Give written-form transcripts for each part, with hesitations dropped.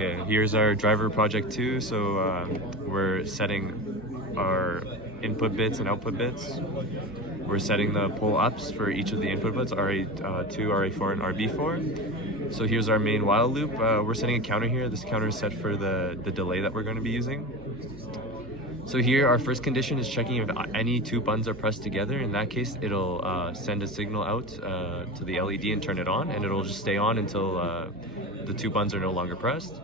Okay, here's our driver project 2. So we're setting our input bits and output bits. We're setting the pull ups for each of the input bits, RA2, RA4, and RB4. So here's our main while loop. We're setting a counter here. This counter is set for the delay that we're going to be using. So here our first condition is checking if any two buttons are pressed together. In that case, it'll send a signal out to the LED and turn it on, and it'll just stay on until the two buttons are no longer pressed.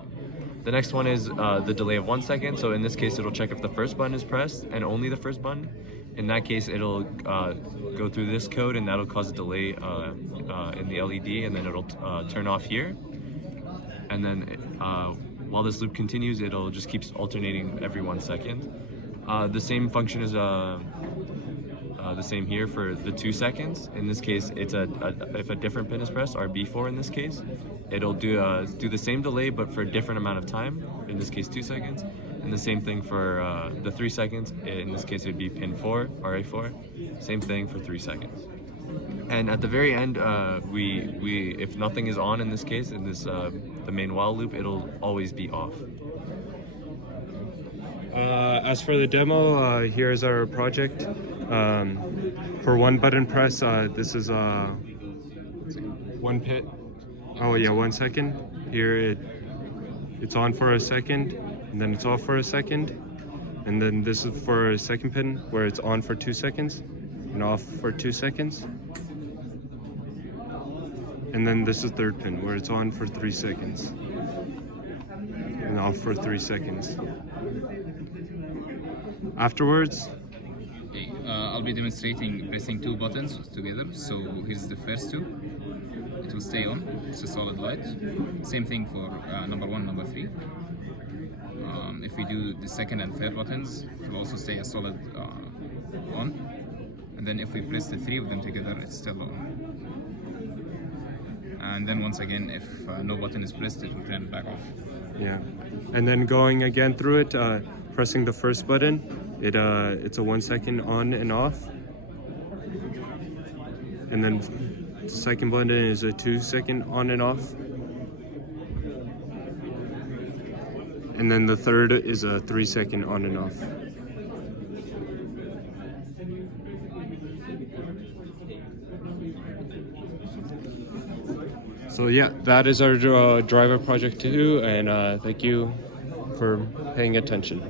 The next one is the delay of 1 second. So in this case, it'll check if the first button is pressed and only the first button. In that case, it'll go through this code, and that'll cause a delay in the LED, and then it'll turn off here. And then while this loop continues, it'll just keeps alternating every 1 second. The same function is the same here for the 2 seconds. In this case, it's if a different pin is pressed, RB4 in this case, it'll do the same delay but for a different amount of time. In this case, 2 seconds. And the same thing for the 3 seconds. In this case, it'd be pin 4, RA4. Same thing for 3 seconds. And at the very end, if nothing is on in this case, in this the main while loop, it'll always be off. As for the demo, here's our project. For one button press, this is 1 pit. Oh yeah, 1 second. Here it's on for a second, and then it's off for a second. And then this is for a second pin where it's on for 2 seconds and off for 2 seconds. And then this is third pin where it's on for 3 seconds and off for 3 seconds. Afterwards, I'll be demonstrating pressing 2 buttons together. So here's the first 2. It will stay on. It's a solid light. Same thing for number 1, number 3. If we do the second and third buttons, it will also stay a solid on. And then if we press the 3 of them together, it's still on. And then once again, if no button is pressed, it will turn back off. Yeah, and then going again through it, pressing the first button, it's a 1 second on and off. And then the second button is a 2 second on and off. And then the third is a 3 second on and off. So yeah, that is our driver project 2, and thank you for paying attention.